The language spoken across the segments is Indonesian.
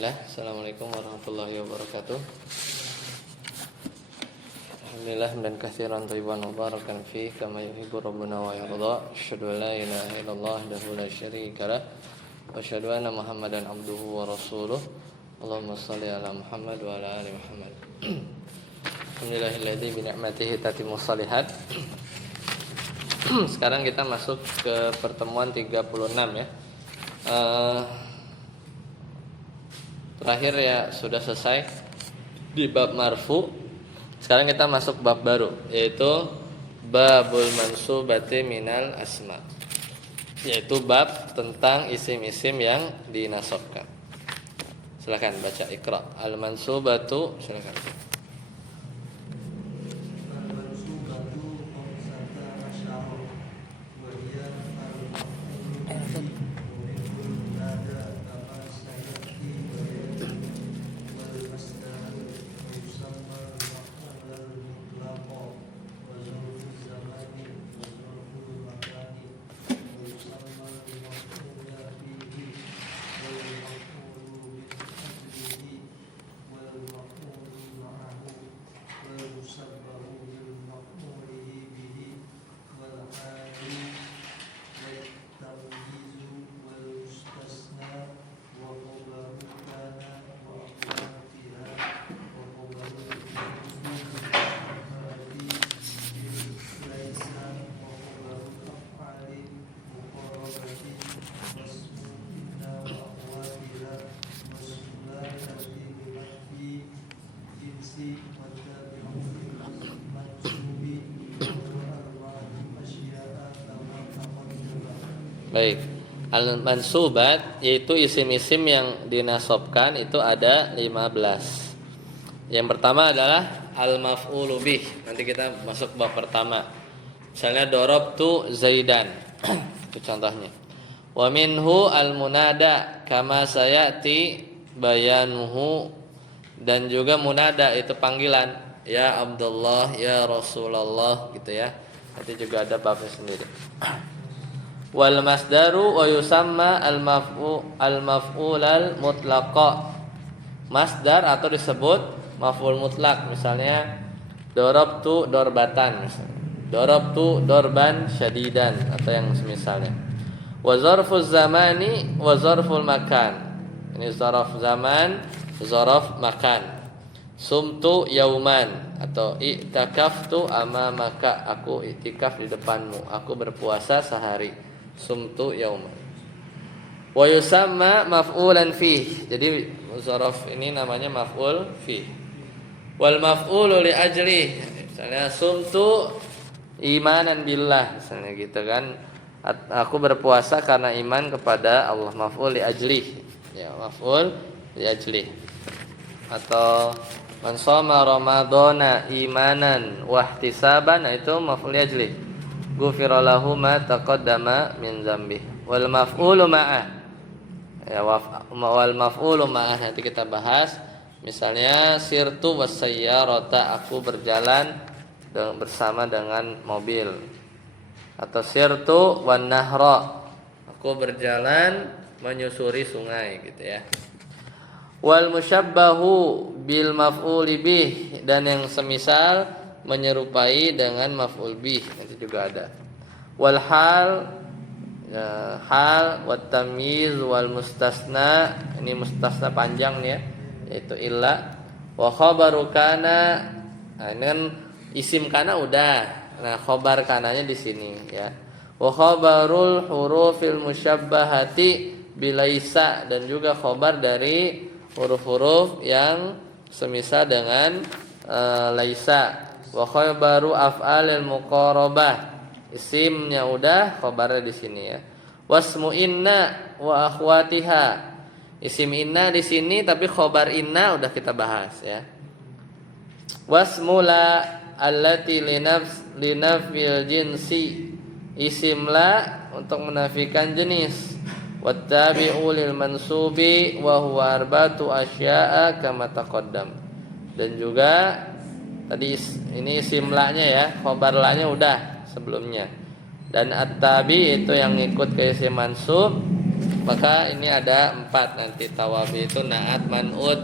Bismillah. Assalamualaikum warahmatullahi wabarakatuh. Alhamdulillah dan katsiran thayyiban mubarakan fi kama yuhibbu rabbuna wa yarda. Asyhadu an la ilaha illallah wahdahu la syarika lah wa asyhadu anna Muhammadan abduhu wa rasuluh. Allahumma shalli ala Muhammad wa ala ali Muhammad. Alhamdulillahilladzi bi ni'matihi tatimmu shalihat. Sekarang kita masuk ke pertemuan 36 ya. Terakhir ya sudah selesai di bab marfu. Sekarang kita masuk bab baru, yaitu babul mansubati minal asma, yaitu bab tentang isim-isim yang dinasabkan. Silakan baca Iqra. Al mansubatu, silakan. Baik, al-mansubat yaitu isim-isim yang dinasabkan itu ada 15. Yang pertama adalah al-maf'ulu bih. Nanti kita masuk bab pertama. Misalnya darabtu Zaidan. Itu contohnya. Wa minhu al-munada kama sayati bayanuhu, dan juga munada itu panggilan, ya Abdullah, ya Rasulullah gitu ya. Nanti juga ada babnya sendiri. Wal masdaru wa yusamma al-maf'ulal mutlaqa. Masdar atau disebut maf'ul mutlak, misalnya darabtu darbatan, darabtu darban syadidan, atau yang semisalnya. Wa zarfuz zamani wa zarful makan. Ini zarf zaman, zarf makan. Sumtu yauman, atau i'takaftu amamaka, aku i'tikaf di depanmu, aku berpuasa sehari. Sumtu yauman. Wa yusamma maf'ulan fih. Jadi zarf ini namanya maf'ul fih. Wal maf'ulu li ajli, misalnya sumtu imanan billah, misalnya gitu kan. Aku berpuasa karena iman kepada Allah, maf'ul li ajli. Ya, maf'ul li ajli. Atau man shoma ramadhana imanan wa ihtisaban, itu maf'ul li ajli. Ghufira lahu ma taqaddama min dzambi. Wal maf'ulu ma'ah. Ya, wal maf'ulu ma'ah nanti kita bahas. Misalnya sirtu wasayyarata, aku berjalan bersama dengan mobil. Atau sirtu wan nahra, aku berjalan menyusuri sungai gitu ya. Wal musyabbahu bil maf'uli bih, dan yang semisal menyerupai dengan maf'ul bih, nanti juga ada. Wal hal, ya, hal wat tamyiz wal mustasna, ini mustasna panjang nih ya, yaitu illa. Wa khabaru kana, nah ini kan isim kana udah. Nah, khabar kananya di sini ya. Wa khabarul hurufil musyabbahati bilaisa, dan juga khabar dari huruf-huruf yang semisal dengan laisa. Wa khabaru af'alil muqarabah, isimnya udah, khabarnya di sini ya. Wasmu inna wa akhwatiha, isim inna di sini tapi khabar inna udah kita bahas ya. Wasmula allati linafil jinsi, isim la untuk menafikan jenis. Wattabi'u lil mansubi wa huwa arba'atu asya'a kama taqaddam, dan juga tadi ini isim la-nya ya, khabar la-nya udah sebelumnya. Dan at-tabi itu yang ikut ke isim mansub, Maka ini ada 4 nanti tawabi itu naat, man'ut,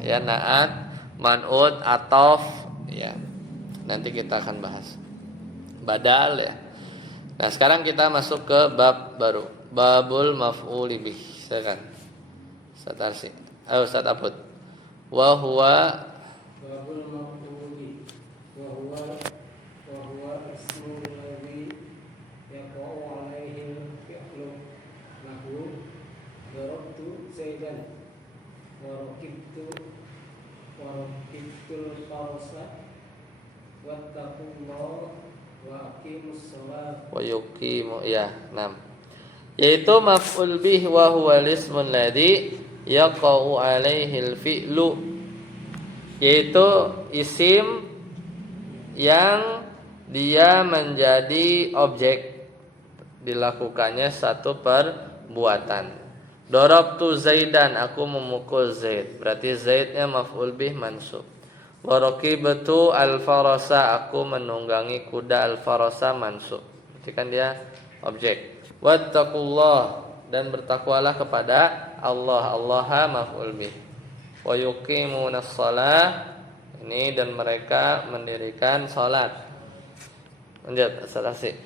ya naat, man'ut, atof, ya. Nanti kita akan bahas. Badal ya. Nah, sekarang kita masuk ke bab baru. Babul maf'uli bih. Silakan. Ustaz Arsi. Ustaz Apud. Wa huwa babul maf'uli wa huwa ismul ladzi yaqa'u 'alaihi al-fi'lu lahu darabtu zaidan wa rakibtul farsa wattaqullaha wa aqimus shalah wa yuqimu ya 6. Yaitu maf'ul bih wa huwa ismul ladzi yaqa'u 'alaihi al-fi'lu, yaitu isim yang dia menjadi objek dilakukannya satu perbuatan. Darabtu Zaidan, aku memukul Zaid. Berarti Zaidnya maf'ul bih mansub. Wa raqibtu al-farasa, aku menunggangi kuda al-farasa mansub. Berarti kan dia objek. Wattaqullah, dan bertakwalah kepada Allah. Allaha maf'ul bih. Wa yuqimunas shalah, ini dan mereka mendirikan salat. Lanjut Asy-Syafi'i.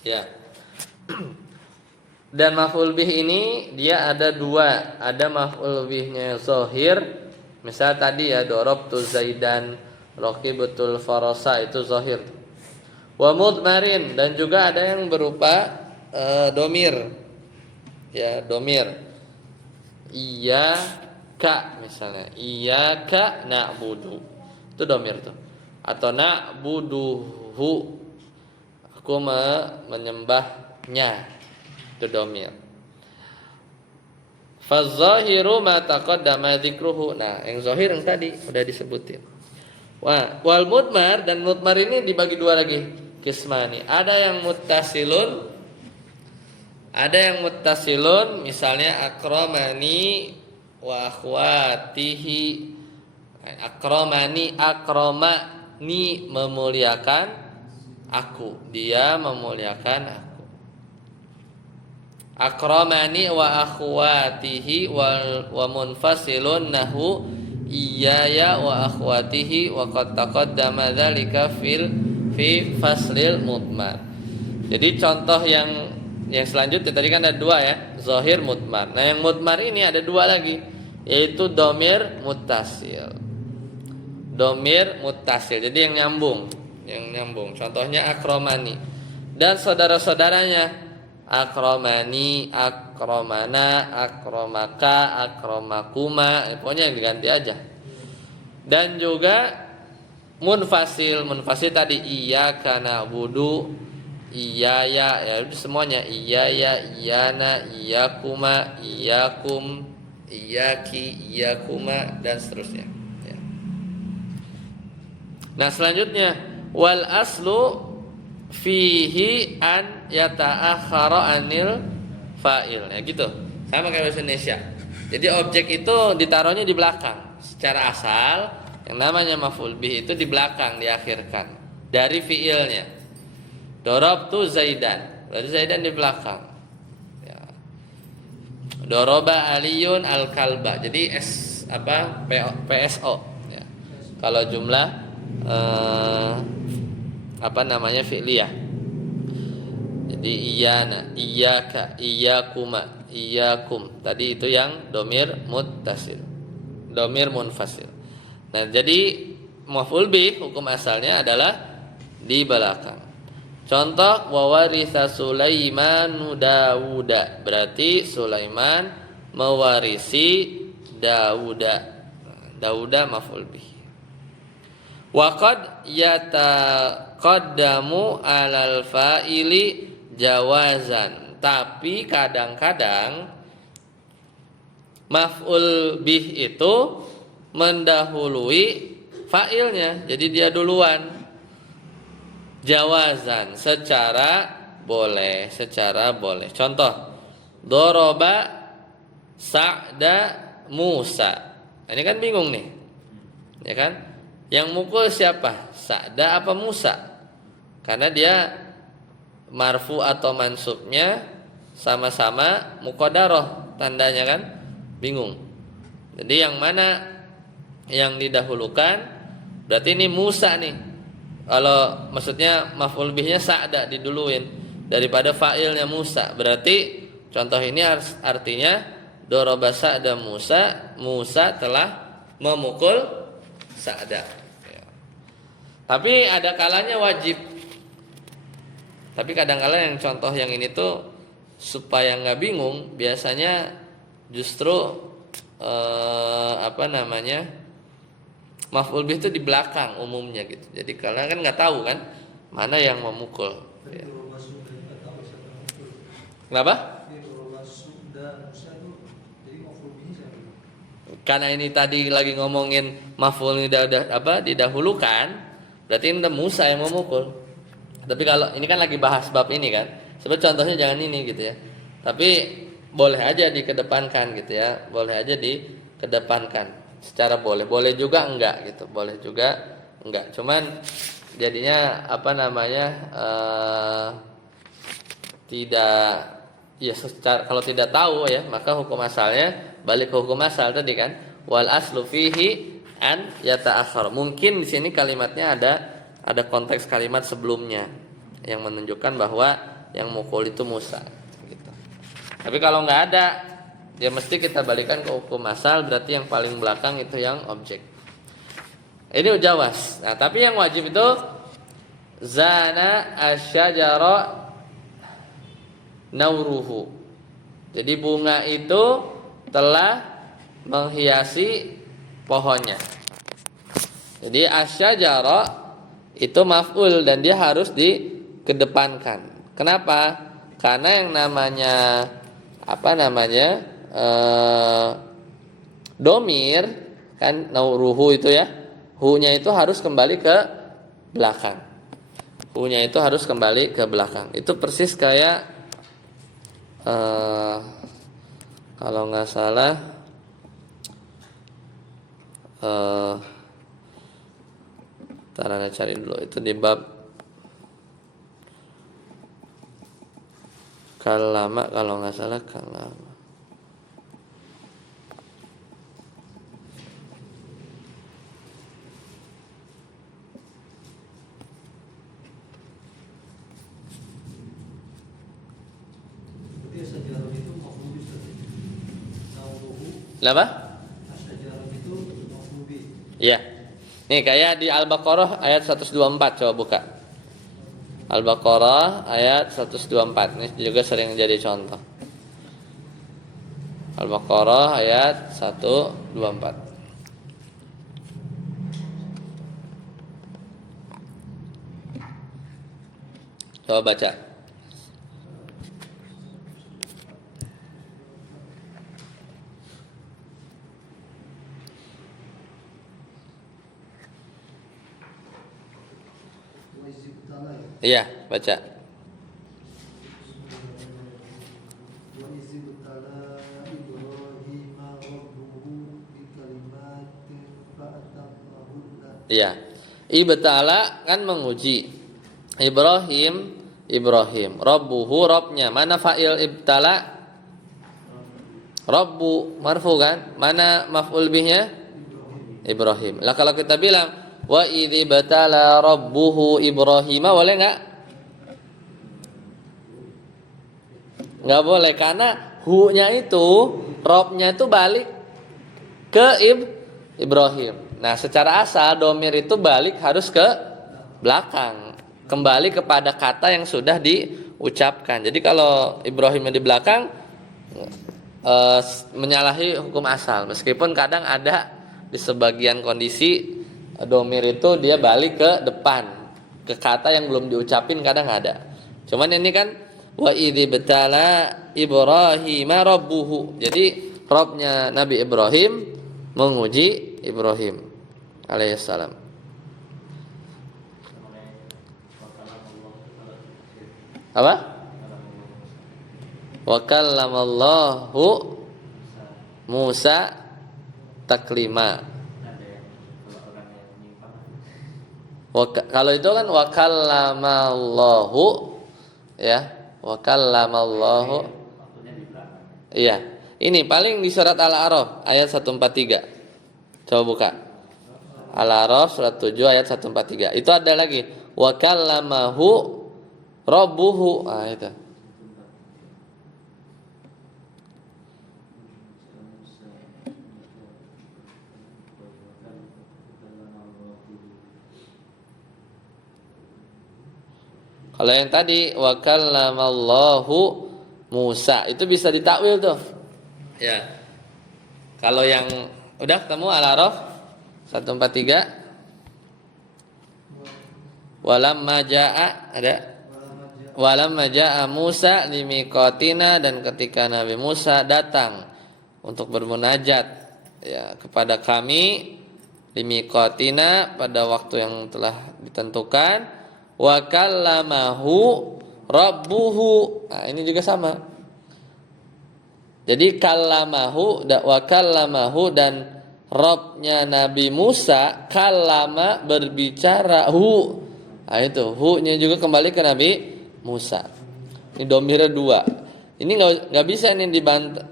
Ya. Dan maf'ul bih ini dia ada 2. Ada maf'ul bihnya zahir. Misal tadi ya darabtu Zaidan, raqibatul farasa, itu zahir. Wa mudmarin, dan juga ada yang berupa domir. Ya, domir. Iyyaka misalnya. Iyyaka na'budu. Itu domir tuh. Atau na'buduhu, aku menyembahnya, itu domir. Fazahiru ma taqaddama dzikruhu. Nah, yang zahir yang tadi udah disebutin. Wal mudmar, dan mudmar ini dibagi 2 lagi. Kismani. Ada yang muttasilun, misalnya akramani wa akhwatihi. Akramani memuliakan aku, dia memuliakan aku. Akramani wa akhwatihi wa munfasilun nahu iyaya wa akhwatihi wa qad taqaddama dzalika fi faslil mudmar. Jadi contoh yang selanjutnya tadi kan ada 2 ya, zahir, mudmar. Nah, yang mudmar ini ada 2 lagi, yaitu domir muttasil. Domir muttasil. Jadi yang nyambung. Contohnya akramani dan saudara-saudaranya. Akramani, akramana, akramaka, akramakuma, pokoknya yang diganti aja. Dan juga munfasil tadi iyyaka na'budu, iyaya, ya itu semuanya, iyaya, iyana, iyakuma, iyakum, iyaki, iyakuma, dan seterusnya ya. Nah, selanjutnya wal aslu fihi an yata'akhkhara anil fa'il, ya gitu. Sama kayak bahasa Indonesia. Jadi objek itu ditaruhnya di belakang. Secara asal yang namanya maf'ul bih itu di belakang, diakhirkan dari fiilnya. Darabtu Zaidan, berarti Zaidan di belakang. Ya. Daraba Aliyun al-kalba. Jadi PSO ya. Kalau jumlah fi'liyah. Jadi iyana, iyyaka, iyyakuma, iyyakum. Tadi itu yang domir muttasil, domir munfasil. Nah, jadi maf'ul bih hukum asalnya adalah di belakang. Contoh wa waritha Sulaimanu Dauda, berarti Sulaiman mewarisi Dauda. Dauda maf'ul bih. Wa qad yataqaddamu 'alal fa'ili jawazan, tapi kadang-kadang maf'ul bih itu mendahului fa'ilnya, jadi dia duluan. jawazan, secara boleh. Contoh, doroba Sa'da Musa. Ini kan bingung nih. Ya kan? Yang mukul siapa? Sa'da apa Musa? Karena dia marfu atau mansubnya sama-sama muqaddarah tandanya kan? Bingung. Jadi yang mana yang didahulukan? Berarti ini Musa nih. Kalau maksudnya maf'ul bihnya Sa'da diduluin daripada fa'ilnya Musa. Berarti contoh ini artinya doroba Sa'da Musa, Musa telah memukul Sa'da. Ya. Tapi ada kalanya wajib. Tapi kadang-kala yang contoh yang ini tuh supaya nggak bingung, biasanya justru maf'ul bih itu di belakang umumnya gitu. Jadi kalian kan nggak tahu kan mana yang memukul. Ya. Kenapa? Karena ini tadi lagi ngomongin maf'ul didahulukan, berarti ini Musa yang memukul. Tapi kalau ini kan lagi bahas bab ini kan, sebenarnya contohnya jangan ini gitu ya. Tapi boleh aja dikedepankan gitu ya, boleh aja dikedepankan. Secara boleh juga enggak gitu, boleh juga enggak. Cuman jadinya tidak ya secara, kalau tidak tahu ya maka hukum asalnya balik ke hukum asal tadi kan, wal aslu fihi an yata'akhkhar. Mungkin di sini kalimatnya ada konteks kalimat sebelumnya yang menunjukkan bahwa yang mukul itu Musa gitu. Tapi kalau nggak ada, ya mesti kita balikan ke hukum asal, berarti yang paling belakang itu yang objek. Ini ujawas. Nah, tapi yang wajib itu zana asyajara nauruhu. Jadi bunga itu telah menghiasi pohonnya. Jadi asyajara itu maf'ul dan dia harus dikedepankan. Kenapa? Karena yang namanya domir kan nauruhu itu ya, hu-nya itu harus kembali ke belakang. Hu-nya itu harus kembali ke belakang. Itu persis kayak kalau nggak salah Tarana cari dulu itu di bab kalama, kalau nggak salah kalama. Kenapa? Iya. Nih kayak di Al-Baqarah ayat 124, coba buka. Al-Baqarah ayat 124. Ini juga sering jadi contoh. Al-Baqarah ayat 124. Coba baca. Iya, baca. Iya. Ibtala kan menguji. Ibrahim. Rabbuhu, Rabbnya. Mana fa'il ibtala? Rabbu, marfu kan? Mana maf'ul bihnya? Ibrahim. Lah kalau kita bilang wa idzi batala rabbuhu Ibrahim, boleh enggak? Enggak boleh karena hu-nya itu, Rabb-nya itu balik ke Ibrahim. Nah, secara asal domir itu balik harus ke belakang, kembali kepada kata yang sudah diucapkan. Jadi kalau Ibrahimnya di belakang menyalahi hukum asal, meskipun kadang ada di sebagian kondisi domir itu dia balik ke depan, ke kata yang belum diucapin kadang ada. Cuman ini kan wa idzi batala Ibrahim rabbuhu. Jadi Rabbnya Nabi Ibrahim menguji Ibrahim alaihissalam. Apa? Wa kallamallahu Musa taklima. Kalau itu kan wa kallamallahu ya, wa kallamallahu. Iya. Ini paling di surat Al-A'raf ayat 143. Coba buka. Al-A'raf surat 7 ayat 143. Itu ada lagi wa kallamahu rabbuhu. Ah itu. Kalau yang tadi wa kallamallahu Musa itu bisa ditakwil tuh. Ya. Kalau yang udah ketemu Al-A'raf 143 walamma jaa ada walamma jaa Musa limiqatina, dan ketika Nabi Musa datang untuk bermunajat ya kepada kami limiqatina pada waktu yang telah ditentukan, wa kallamahu rabbuhu. Nah, ini juga sama. Jadi kallamahu wa kallamahu, dan Robnya Nabi Musa kallama berbicara hu. Nah itu hu-nya juga kembali ke Nabi Musa. Ini domirnya 2. Ini nggak bisa ini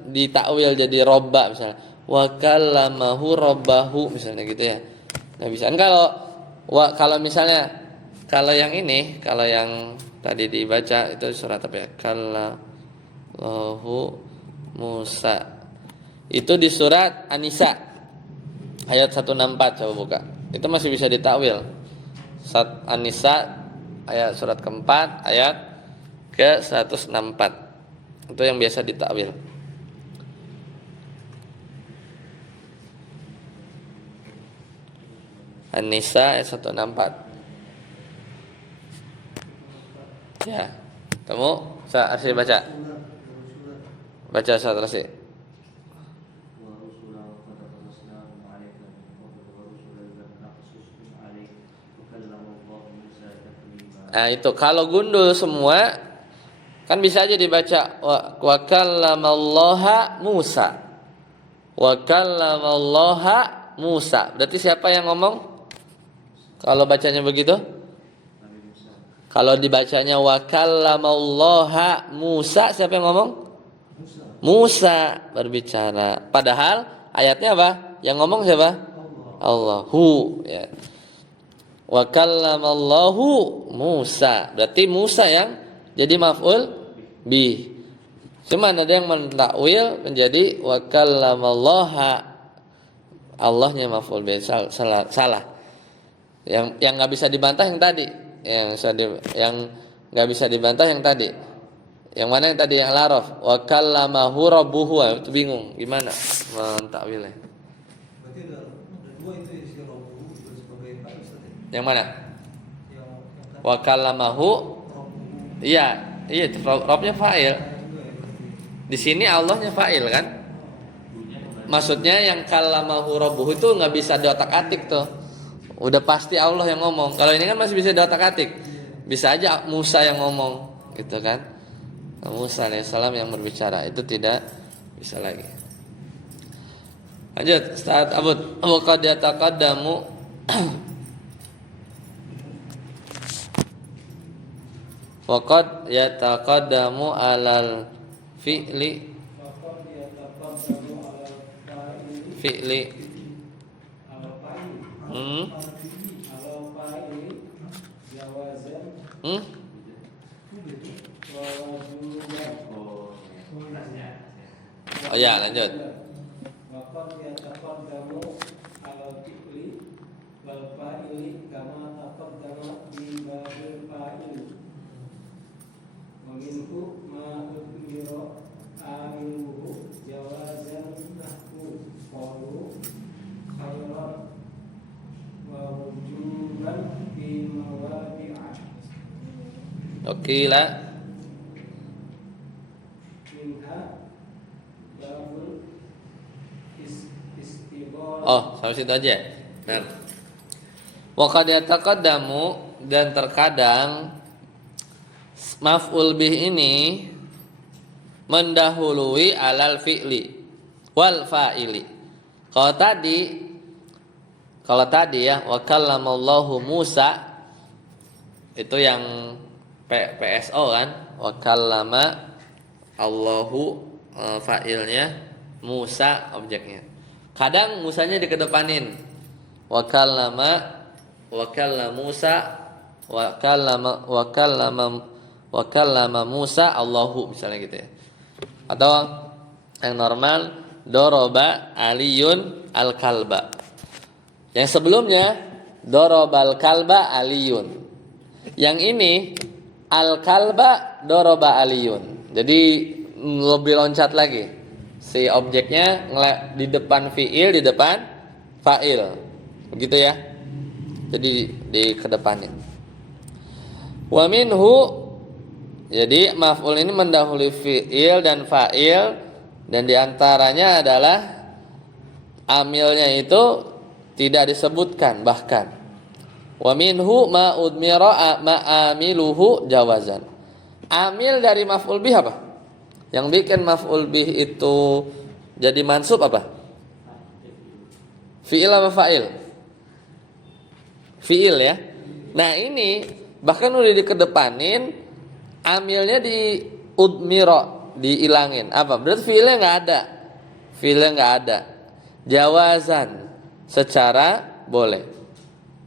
ditakwil jadi robba misalnya. Wa kallamahu rabbahu misalnya gitu ya. Nggak bisa. Kalau misalnya kalau yang ini, kalau yang tadi dibaca itu surat apa ya? Kallahu Musa. Itu di surat An-Nisa ayat 164, coba buka. Itu masih bisa ditakwil. Surat An-Nisa ayat surat keempat ayat ke 164. Itu yang biasa ditakwil. An-Nisa ayat 164. Ya, kamu saya baca. Baca surat Al-Asy. Nah itu kalau gundul semua kan bisa aja dibaca wa kallamallaha Musa. Wa kallamallaha Musa. Berarti siapa yang ngomong? Kalau bacanya begitu? Kalau dibacanya wa kallamallaha Musa, siapa yang ngomong? Musa berbicara. Padahal ayatnya apa? Yang ngomong siapa? Allahu ya. Wa kallamallahu Musa. Berarti Musa yang jadi maf'ul bih. Cuman ada yang mentakwil menjadi wa kallamallaha, Allahnya maf'ul bih. Salah. Yang enggak bisa dibantah yang tadi. Yang nggak bisa dibantah yang tadi. Yang mana yang tadi yang Al-A'raf? Wa kallamahu rabbuhu. Itu bingung gimana mentakwilnya. Berarti ada dua itu isi rabbuhu sebagai fa'il. Yang mana? Wa kallamahu. Iya, itu robnya fa'il. Di sini Allahnya fa'il kan? Maksudnya yang kallamahu rabbuhu itu nggak bisa diotak-atik tuh. Udah pasti Allah yang ngomong. Kalau ini kan masih bisa diotak-atik. Bisa aja Musa yang ngomong, gitu kan? Musa alaihissalam yang berbicara, itu tidak bisa lagi. Lanjut, Ustaz Abud. Wa qad yataqaddamu wa qad yataqaddamu alal fi'li Oh ya, lanjut. Waqad yataqaddamu ala fi'li wal fa'ili kama taqaddama di babil fa'il. Wa minhu ma udmira amiluhu jawazan nahwu qalu khairan wa wujuban fi mawadi'ah. Oke lah. Oh, sampai situ aja. Nah. Wa qad yataqaddamu, dan terkadang maf'ul bih ini mendahului alal fi'li wal fa'ili. Kalau tadi ya wa kallamallahu Musa itu yang PSO kan, wa kallama Allahu fa'ilnya, Musa objeknya. Kadang Musanya dikedepanin. Wa kallama Musa wa kallama Musa Allahu misalnya gitu ya. Atau yang normal doroba aliyun al-kalba. Yang sebelumnya dorobal kalba aliyun. Yang ini al-kalba doroba aliyun. Jadi lebih loncat lagi. Si objeknya di depan fiil, di depan fa'il. Begitu ya. Jadi di kedepannya. Wa minhu, jadi maf'ul ini mendahului fi'il dan fa'il, dan diantaranya adalah amilnya itu tidak disebutkan bahkan. Wa minhu ma udmira ma'amiluhu jawazan. Amil dari maf'ul bih apa? Yang bikin maf'ul bih itu jadi mansub apa? Fi'il apa fa'il? Fi'il ya. Nah ini bahkan udah dikedepanin, amilnya di udmiro, diilangin. Apa? Berarti fi'ilnya nggak ada. Fi'ilnya nggak ada. Jawazan, secara boleh.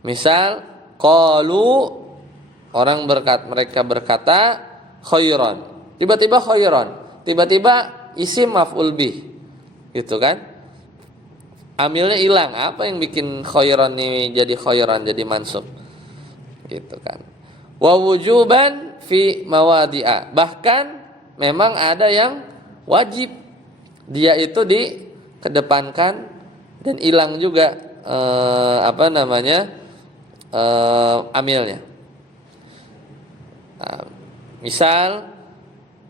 Misal qalu, mereka berkata khairan. Tiba-tiba khairan. Tiba-tiba isim maf'ul bih. Gitu kan? Amilnya hilang. Apa yang bikin khairan ini jadi khairan, jadi mansub? Gitu kan. Wa wujuban fi mawadi'a. Bahkan memang ada yang wajib dia itu dikedepankan dan hilang juga amilnya. Nah, misal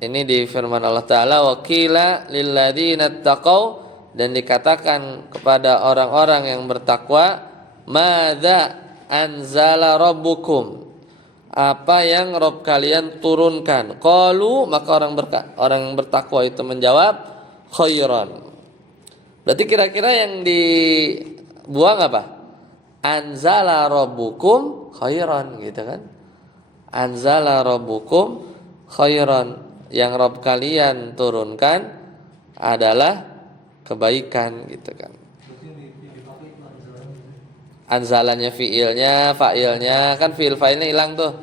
ini di firman Allah Ta'ala wa qila lil ladzina taqau, dan dikatakan kepada orang-orang yang bertakwa, madza anzala rabbukum, apa yang Rabb kalian turunkan. Qalu, maka orang yang bertakwa itu menjawab khairan. Berarti kira-kira yang dibuang apa? Anzala rabbukum khairan, gitu kan? Anzala rabbukum khairan, yang Rabb kalian turunkan adalah kebaikan, gitu kan. Anzalanya fiilnya, fa'ilnya kan fiil fa'ilnya hilang tuh.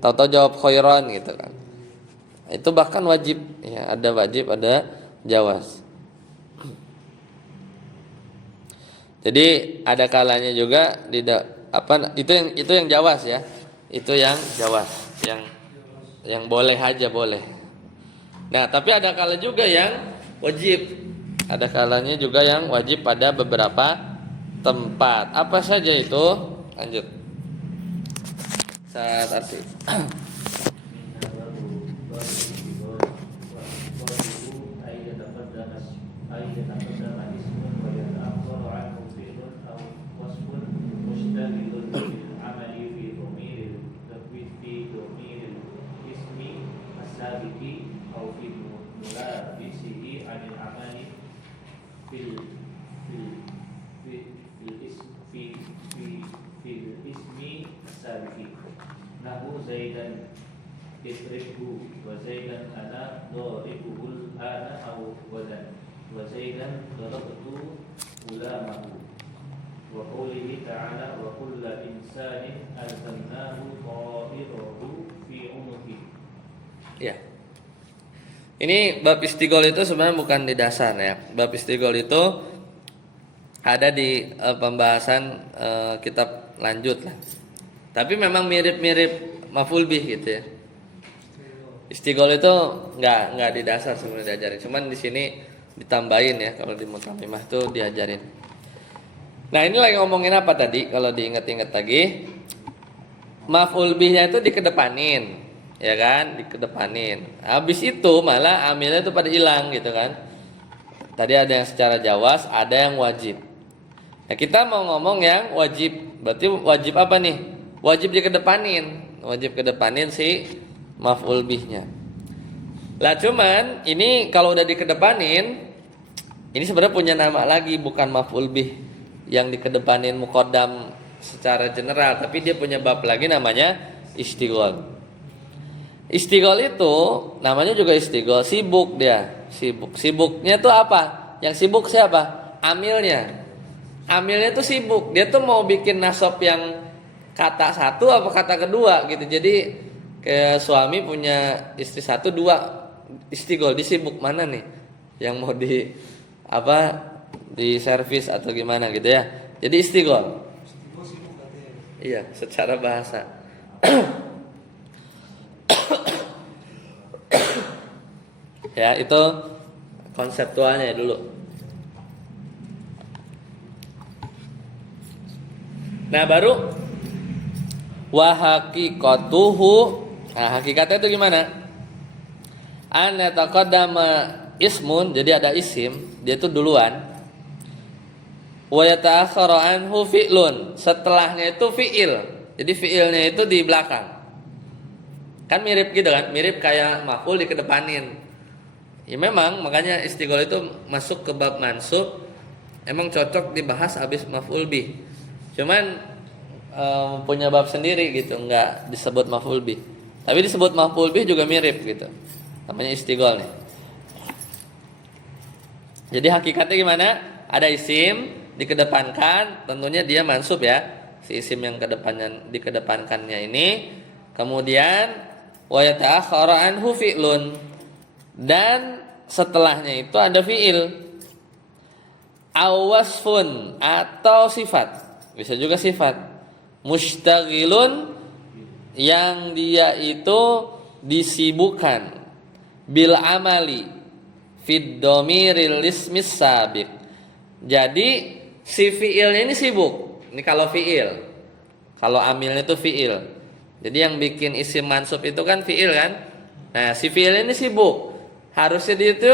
Tahu-tahu jawab khairan, gitu kan. Itu bahkan wajib ya, ada wajib, ada jawaz. Jadi ada kalanya juga itu yang jawaz ya. Itu yang jawaz, yang boleh aja boleh. Nah, tapi ada kala juga yang wajib. Ada kalanya juga yang wajib pada beberapa tempat. Apa saja itu? Lanjut. Saat arti. Nahu Zaidan idribhu wa Zaidan ana dharibuhul ana au wadan wa Zaidan darabtu ulamahu wa qawlihi ta'ala wa kullu insanin alzamnahu ta'irahu fi unuqi. Ya. Ini bab istigol itu sebenarnya bukan di dasar ya. Bab istigol itu ada di pembahasan kitab lanjut lah. Tapi memang mirip-mirip maf'ul bih gitu ya. Istigol itu enggak di dasar sebenarnya diajarin. Cuman di sini ditambahin ya, kalau di mutamimah tuh diajarin. Nah, ini lagi ngomongin apa tadi? Kalau diingat-ingat lagi, maf'ul bihnya itu dikedepanin, ya kan? Dikedepanin. Habis itu malah amilnya itu pada hilang gitu kan. Tadi ada yang secara jawaz, ada yang wajib. Nah, kita mau ngomong yang wajib. Berarti wajib apa nih? Wajib dikedepanin si maf'ul bihnya. Lah cuman ini kalau udah dikedepanin, ini sebenarnya punya nama lagi, bukan maf'ul bih yang dikedepanin muqaddam secara general, tapi dia punya bab lagi namanya istighol. Istighol itu namanya juga istighol, sibuk dia, sibuk. Sibuknya tuh apa? Yang sibuk siapa? Amilnya. Amilnya tuh sibuk. Dia tuh mau bikin nasab yang kata satu apa kata kedua gitu. Jadi kayak suami punya istri satu, dua, istighol, disibuk mana nih yang mau di di servis atau gimana gitu ya. Jadi istighol. Sibuk katanya. Iya, secara bahasa. Ya, itu konseptualnya dulu. Nah, baru wa haqiqatuhu. Nah, hakikatnya itu gimana? An yataqaddama ismun, jadi ada isim, dia itu duluan. Wa yata'akhkharu anhu fi'lun, setelahnya itu fi'il. Jadi fi'ilnya itu di belakang. Kan mirip gitu kan? Mirip kayak maf'ul dikedepanin. Ya memang makanya istighol itu masuk ke bab mansub. Emang cocok dibahas habis maf'ul bih. Cuman punya bab sendiri gitu, enggak disebut maf'ul bih. Tapi disebut maf'ul bih juga mirip gitu. Namanya istighol nih. Jadi hakikatnya gimana? Ada isim dikedepankan, tentunya dia mansub ya. Si isim yang dikedepankannya ini. Kemudian wa yata'akhkharu anhu fi'lun. Dan setelahnya itu ada fi'il. Aw wasfun atau sifat. Bisa juga sifat. Mustaghilun yang dia itu disibukkan bil amali fid dhamiril ismis sabiq. Jadi si fi'ilnya ini sibuk. Ini kalau fi'il. Kalau amilnya itu fi'il. Jadi yang bikin isim mansub itu kan fi'il kan? Nah, si fi'il ini sibuk. Harusnya dia itu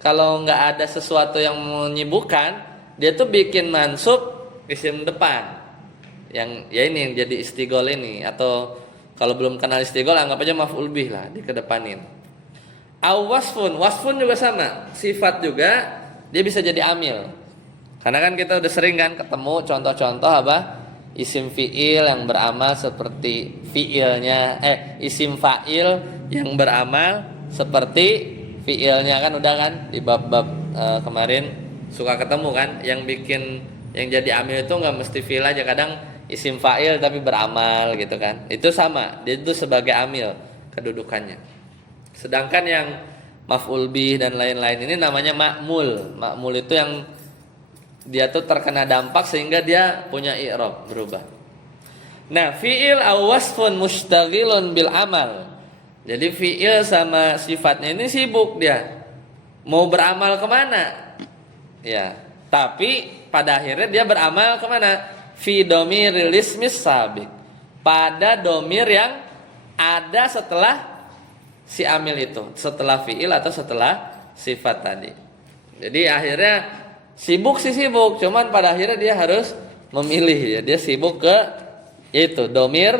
kalau nggak ada sesuatu yang menyibukkan, dia tuh bikin mansub isim depan. Yang ya ini yang jadi istighol ini, atau kalau belum kenal istighol anggap aja maf'ul bih lah dikedepanin. Aw wasfun, wasfun juga sama, sifat juga dia bisa jadi amil. Karena kan kita udah sering kan ketemu contoh-contoh isim fi'il yang beramal seperti fi'ilnya, isim fa'il yang beramal seperti fi'ilnya, kan udah kan di bab-bab kemarin suka ketemu kan, yang bikin yang jadi amil itu nggak mesti fi'il aja, kadang isim fa'il tapi beramal gitu kan. Itu sama, dia itu sebagai amil kedudukannya. Sedangkan yang maf'ul bih dan lain-lain ini namanya ma'mul. Ma'mul itu yang dia tuh terkena dampak sehingga dia punya i'rab, berubah. Nah, fi'il aw wasfun mustaghilun bil amal. Jadi fi'il sama sifatnya ini sibuk dia. Mau beramal kemana? Ya, tapi pada akhirnya dia beramal kemana? Fi dhamiril ismis sabiq. Pada domir yang ada setelah si amil itu, setelah fi'il atau setelah sifat tadi. Jadi akhirnya sibuk, cuman pada akhirnya dia harus memilih ya. Dia sibuk ke yaitu domir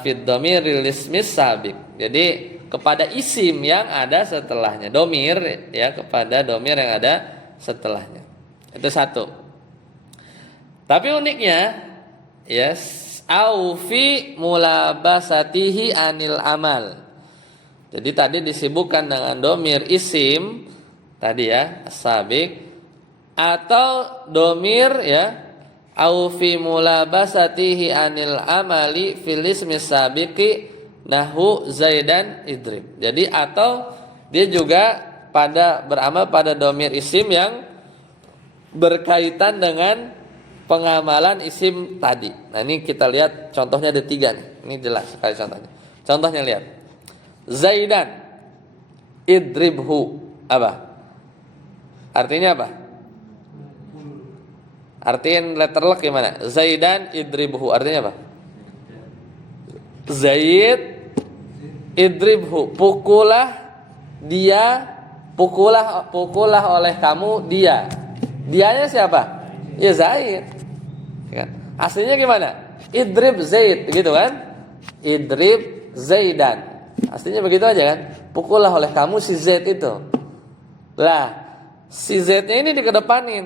fid dhamiril ismis sabiq. Jadi kepada isim yang ada setelahnya. Domir ya, kepada domir yang ada setelahnya. Itu satu. Tapi uniknya ya, au fi mulabasatihi anil amal. Jadi tadi disibukkan dengan domir isim tadi ya, as-sabiq, atau domir ya, au fi mulabasatihi anil amali fil ismi sabiqi nahu zaidan idrib. Jadi atau dia juga beramal pada domir isim yang berkaitan dengan pengamalan isim tadi. Nah, ini kita lihat contohnya ada 3 nih. Ini jelas sekali contohnya. Contohnya lihat. Zaidan idribhu. Apa? Artinya apa? Artiin letter lock gimana? Zaidan idribhu. Artinya apa? Zaid idribhu. Pukulah dia, pukulah oleh kamu dia. Dianya siapa? Ya Zaid. Kan? Aslinya gimana? Idrib Zaid gitu kan? Idrib Zaidan. Aslinya begitu aja kan? Pukullah oleh kamu si Zaid itu. Lah, si Z-nya ini dikedepanin.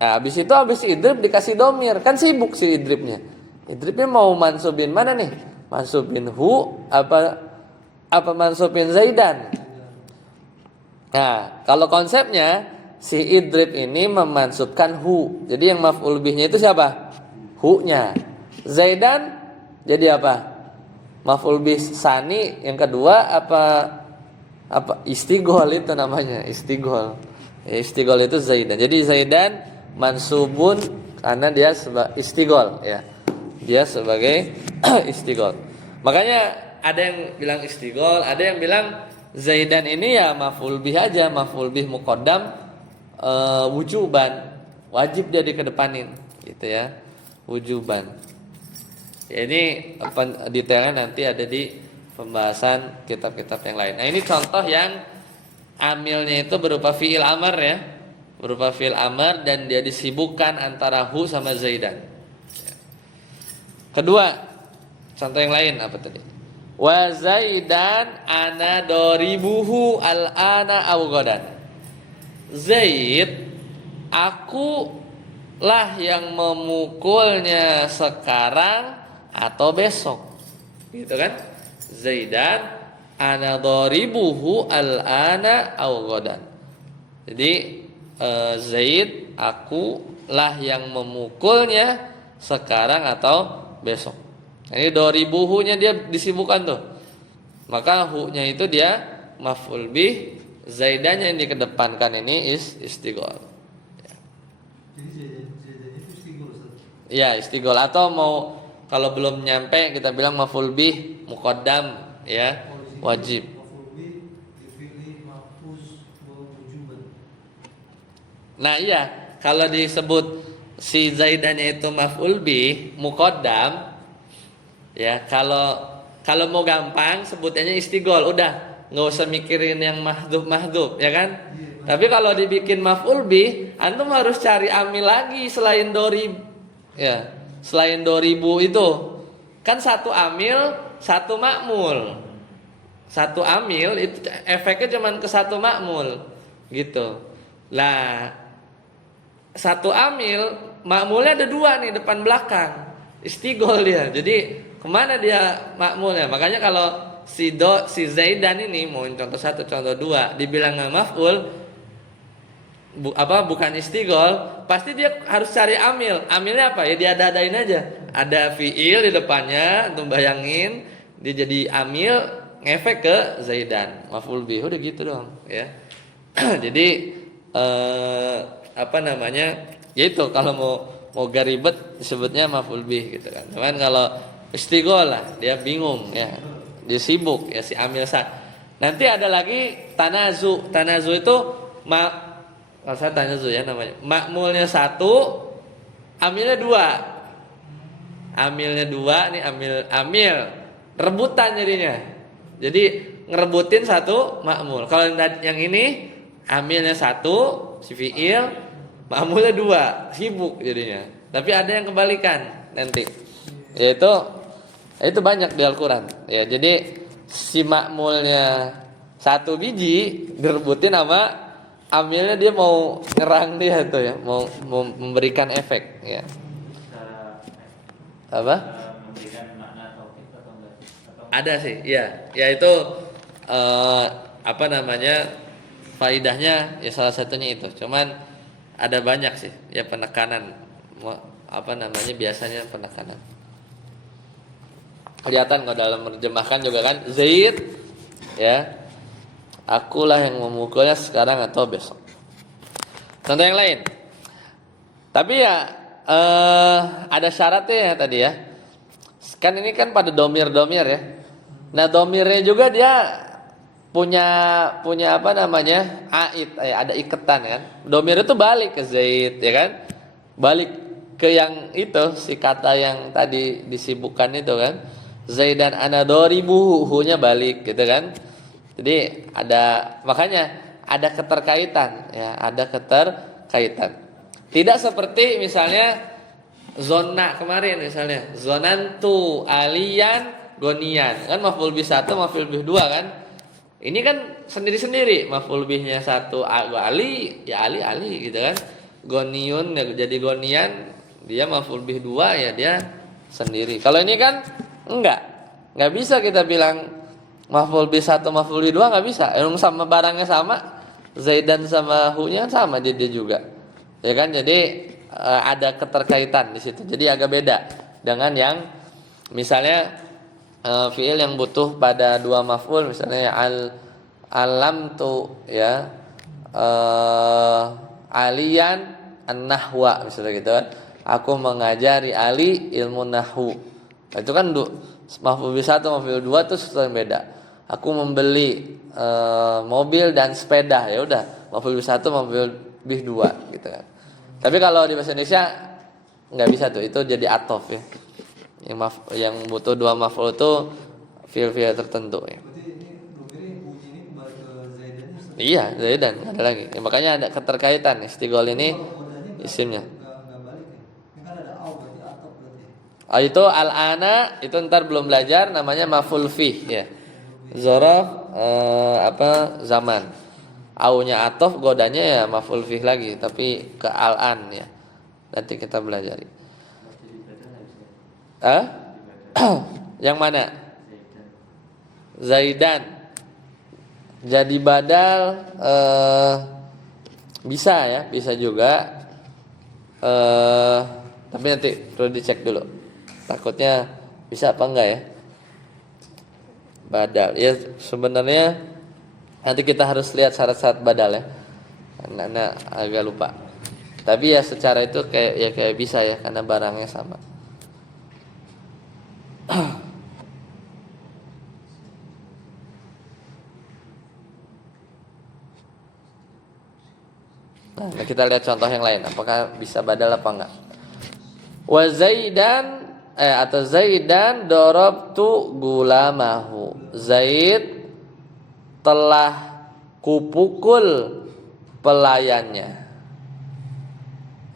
Nah, habis idrib dikasih domir. Kan sibuk si idribnya. Idribnya mau mansubin mana nih? Mansubin hu apa mansubin Zaidan? Nah, kalau konsepnya si idrib ini memansubkan hu. Jadi yang maf'ul bihnya itu siapa? Hu-nya. Zaidan jadi apa? Maf'ul bih sani yang kedua apa istigol itu namanya, istigol. Ya, istigol itu Zaidan. Jadi Zaidan mansubun karena dia istigol ya. Dia sebagai istigol. Makanya ada yang bilang istigol, ada yang bilang Zaidan ini ya maf'ul bih aja, maf'ul bih muqaddam wujuban. Wajib dia dikedepanin gitu ya. Wujuban. Ya, ini detailnya nanti ada di pembahasan kitab-kitab yang lain. Nah, ini contoh yang amilnya itu berupa fi'il amar ya. Berupa fi'il amar dan dia disibukkan antara hu sama Zaidan. Kedua, contoh yang lain apa tadi? Wa Zaidan ana doribuhu al-ana aw ghadan. Zaid, aku lah yang memukulnya sekarang atau besok. Gitu kan? Zaidan ana doribuhu al-ana aw ghadan. Jadi Zaid, aku lah yang memukulnya sekarang atau besok. Ini doribuhu-nya dia disibukkan tuh. Maka hu-nya itu dia maf'ul bih, Zaidannya yang dikedepankan ini istigol. Jadi Zaidan itu istigol, Ustaz. Ya, istigol atau mau kalau belum nyampe kita bilang maf'ul bih muqaddam ya, wajib. Maf'ul bih dipilih mahfuz wujuban. Nah, iya, kalau disebut si Zaidannya itu maf'ul bih muqaddam ya, kalau mau gampang sebutannya istigol, udah nggak usah mikirin yang mahdhuf ya kan? Tapi kalau dibikin maf'ul bih, antum harus cari amil lagi selain dorib. Ya, selain doribu itu. Kan satu amil, satu makmul. Satu amil itu efeknya cuma ke satu makmul. Gitu. Lah, satu amil, makmulnya ada dua nih depan belakang. Istigol dia. Jadi kemana dia makmulnya? Makanya kalau si Zaidan ini mau contoh satu, contoh dua, dibilang maf'ul bukan istigol, pasti dia harus cari amil. Amilnya apa? Ya dia adain aja. Ada fiil di depannya, antum bayangin dia jadi amil ngefek ke Zaidan, maf'ul bih, udah gitu dong ya. Jadi yaitu kalau mau garibet disebutnya maf'ul bih gitu kan. Cuman kalau istigol lah dia bingung ya. Dia sibuk ya si amil Nanti ada lagi tanazu. Tanazu itu kalau saya tanazu ya namanya. Makmulnya satu, amilnya dua. Amilnya dua nih amil rebutan jadinya. Jadi ngerebutin satu makmul. Kalau yang ini amilnya satu si fiil, makmulnya dua, sibuk jadinya. Tapi ada yang kebalikan nanti. Itu banyak di Al-Qur'an. Ya, jadi si makmulnya satu biji direbutin sama amilnya, dia mau nyerang dia tuh ya, mau memberikan efek ya. Apa? Memberikan makna taukid atau enggak? Ada sih, ya. Ya itu faidahnya ya salah satunya itu. Cuman ada banyak sih ya penekanan. Biasanya penekanan. Kelihatan kalau dalam menerjemahkan juga kan, Zaid ya, akulah yang memukulnya sekarang atau besok. Contoh yang lain. Tapi ya ada syaratnya ya tadi ya. Kan ini kan pada domir ya. Nah domirnya juga dia punya aid, ada iketan kan. Domir itu balik ke Zaid ya kan, balik ke yang itu si kata yang tadi disibukkan itu kan. Zaidan ana doribuhu, hu-nya balik gitu kan. Jadi makanya ada keterkaitan ya, ada keterkaitan. Tidak seperti misalnya zona kemarin misalnya, zonantu aliyan gonian. Kan maf'ul bih 1, maf'ul bih 2 kan? Ini kan sendiri-sendiri. Maf'ul bihnya 1 Ali, ya Ali gitu kan. Goniun ya jadi gonian, dia maf'ul bih 2 ya dia sendiri. Kalau ini kan enggak. Enggak bisa kita bilang maf'ul bih 1 maf'ul bih 2 enggak bisa. Emang sama barangnya sama. Zaidan sama hu-nya sama dia juga. Ya kan? Jadi ada keterkaitan di situ. Jadi agak beda dengan yang misalnya fiil yang butuh pada 2 maf'ul, misalnya alam tu ya aliyan an-nahwa misalnya gitu kan. Aku mengajari Ali ilmu nahwu. Itu kan maf'ul bih 1 maf'ul 2 itu sesuatu yang beda. Aku membeli mobil dan sepeda, ya udah maf'ul bih 1 maf'ul bih 2 gitu kan. Tapi kalau di bahasa Indonesia nggak bisa tuh, itu jadi atof ya. Yang butuh 2 maf'ul itu fiil-fiil tertentu ya. Berarti ini domiri bunyi ini kembali ke Zaidannya. Iya, Zaidan ada lagi. Ya, makanya ada keterkaitan istigol ini Kalau kodanya isimnya. nggak balik ya. Ini kan ada au berarti atop berarti. Itu al-ana itu ntar belum belajar namanya maf'ul fih ya. Zaraf zaman. Aunya atof, godanya ya maf'ul fih lagi tapi ke al-an ya. Nanti kita belajar. Yang mana? Zaidan. Jadi badal bisa ya, bisa juga. Tapi nanti perlu dicek dulu. Takutnya bisa apa enggak ya? Badal. Ya sebenarnya nanti kita harus lihat syarat-syarat badal ya. Karena agak lupa. Tapi ya secara itu kayak bisa ya karena barangnya sama. Nah, kita lihat contoh yang lain. Apakah bisa badal apa enggak? Wa Zaidan atau Zaidan darabtu gulamahu. Zaid telah kupukul pelayannya.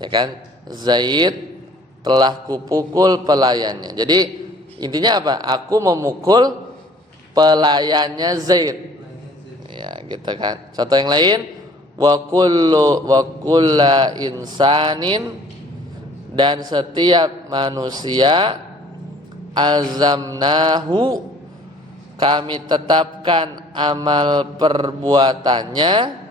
Ya kan? Zaid telah kupukul pelayannya. Jadi intinya apa? Aku memukul pelayannya Zaid. Ya, gitu kan. Contoh yang lain, wa kulla insanin, dan setiap manusia azamnahu, kami tetapkan amal perbuatannya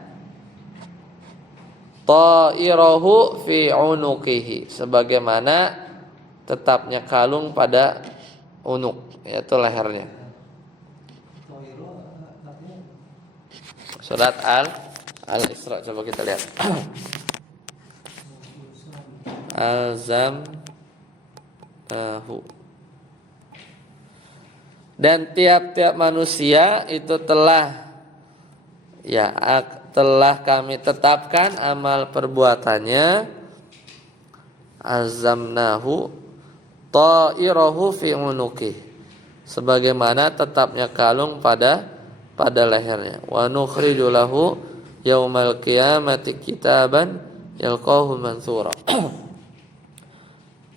ta'irahu fi unuqihi, sebagaimana tetapnya kalung pada unuk, yaitu lehernya. Toiro artinya Surat Al-Isra, coba kita lihat. Azamnahu. Dan tiap-tiap manusia itu telah kami tetapkan amal perbuatannya, azamnahu ta'irahu fi unuqih, sebagaimana tetapnya kalung pada lehernya. Wa nukhriju lahu yaumal qiyamati kitaban yalqahu mansura.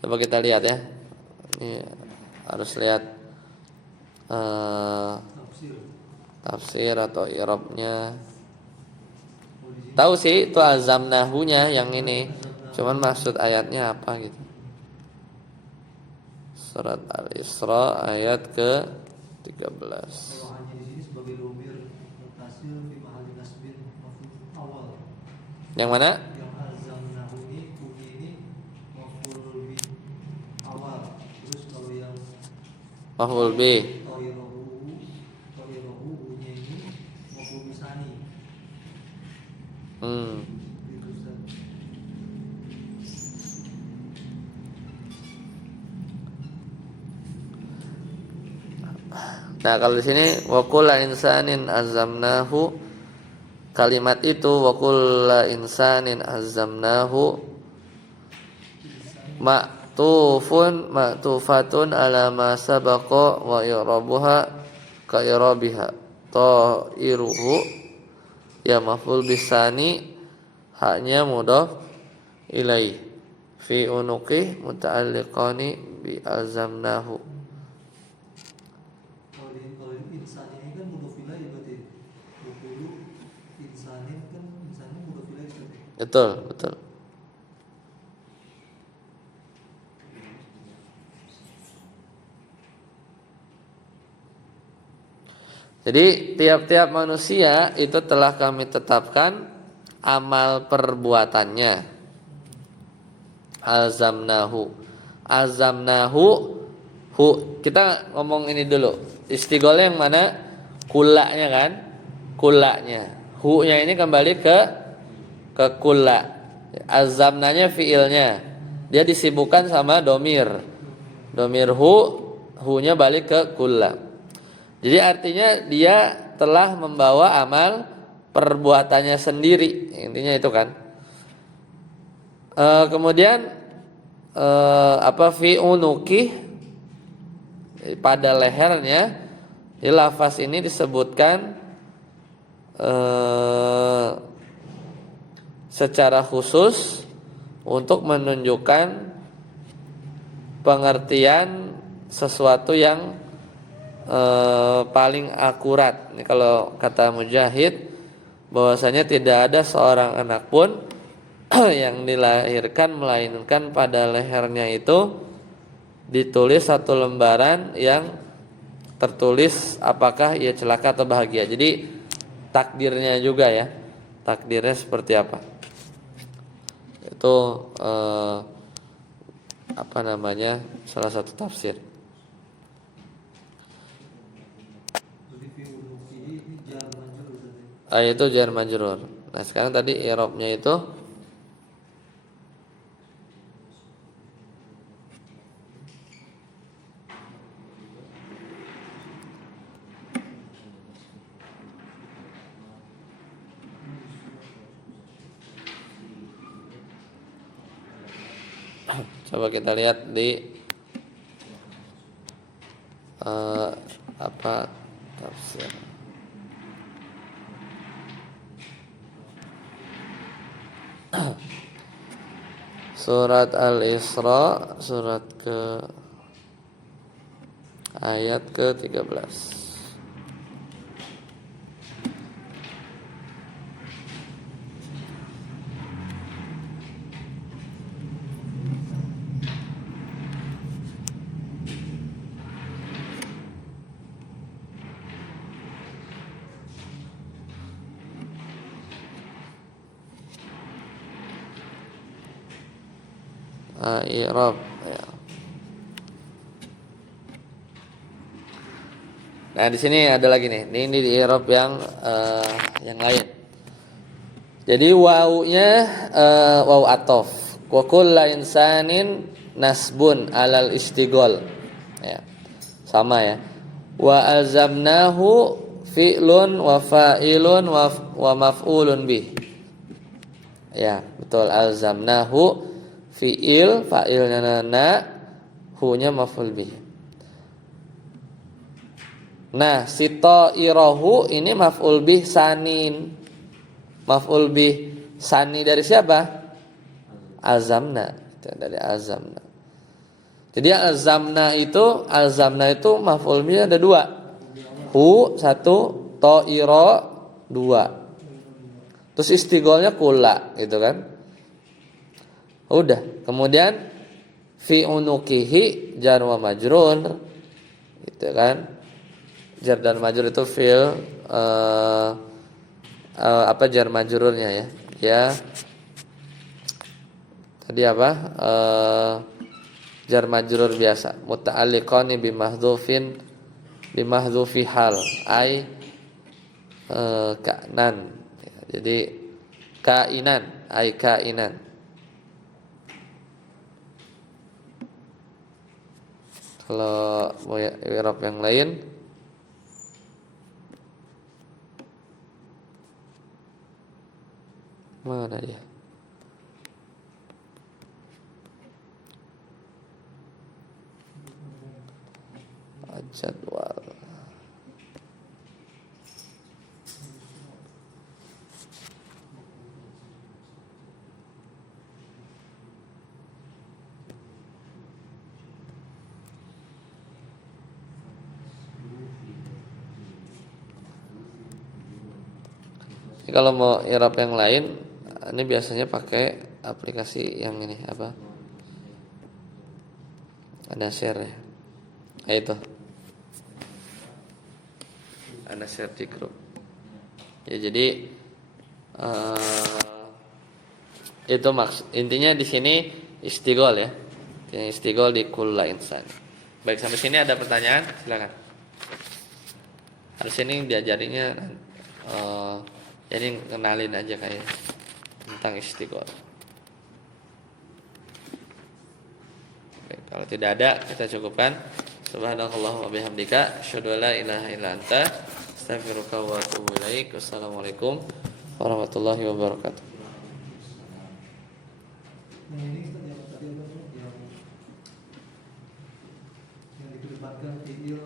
Coba kita lihat ya. Ini harus lihat tafsir atau i'rabnya. Tahu sih itu azamnahunya yang ini. Cuman maksud ayatnya apa gitu. Surat Al-Isra ayat ke-13. kalau hanya di sini sebagai domir mutasil fi mahalli nasbin maf'ul awal. Yang mana? Yang azamnahu ini maf'ul bi awal. Terus kalau yang Maf'ul bih. Toirohu bunyi ini maf'ul bisani. Gitu Ustaz. Nah, kalau di sini wa kullu insanin azamnahu, kalimat itu wa kullu insanin azamnahu ma'tufatun ala ma sabaqa wa i'rabuha ka i'rabiha ta'iruhu, ya maf'ul bisani, haknya mudhaf ilaih, fi unuqih muta'alliqani bi azamnahu. Betul, betul. Jadi tiap-tiap manusia itu telah kami tetapkan amal perbuatannya. Azamnahu. Azamnahu. Hu. Kita ngomong ini dulu. Istigholnya yang mana? Kulaknya kan? Kulaknya. Hu-nya ini kembali ke kulak. Azamnanya fiilnya. Dia disibukkan sama domir. Domir hu-nya balik ke kulak. Jadi artinya dia telah membawa amal perbuatannya sendiri. Intinya itu kan. Kemudian fi unuki, pada lehernya. Di lafaz ini disebutkan secara khusus untuk menunjukkan pengertian sesuatu yang paling akurat. Ini kalau kata Mujahid, bahwasanya tidak ada seorang anak pun yang dilahirkan melainkan pada lehernya itu ditulis satu lembaran yang tertulis apakah ia celaka atau bahagia. Jadi takdirnya juga ya, takdirnya seperti apa. Itu salah satu tafsir. Itu jar majrur. Nah sekarang tadi i'rabnya itu coba kita lihat di tafsir. Surat Al-Isra, surat ke ayat ke-13. I'rab ya. Nah di sini ada lagi nih. Ini di i'rab yang lain. Jadi wawunya waw atof. Wa kullu insanin nasbun alal istighol. Ya. Sama ya. Wa azamnahu fi'lun wa fa'ilun wa maf'ulun bih. Ya, betul. Azamnahu fi'il, fa'ilnya hu-nya maf'ul bih. Nah, si ta'irahu ini maf'ul bih sanin. Maf'ul bih sani dari siapa? Azamna. Dari azamna. Jadi azamna itu maf'ul bih ada dua. Hu satu, ta'ira dua. Terus istigholnya kula, gitu kan? Udah. Kemudian fi unukihi jar wa majrur, gitu kan? Jar dan majrur itu fi'il jar majrurnya ya. Ya. Tadi apa? Jar majrur biasa. Muta'alliqani bimahdhufi hal. Ka'nan. Jadi kainan, kainan. Kalau mau i'rab yang lain mana dia? Jadwal. Kalau mau i'rab yang lain Ini biasanya pakai aplikasi yang ini apa? Ada share ya. Itu. Ada share di grup. Ya jadi itu intinya di sini istigol ya. Yang istigol di kulla insan. Baik, sampai sini ada pertanyaan? Silakan. Harus ini diajarinya jadi kenalin aja kayak tentang istigol. Baik, kalau tidak ada kita cukupkan. Subhanallah wa bihamdika asyhadu an la ilaha illa anta astaghfiruka wa atubu ilaik. Wassalamualaikum warahmatullahi wabarakatuh. Yang ini Ustaz, yang tadi apa tuh yang dikedepankan video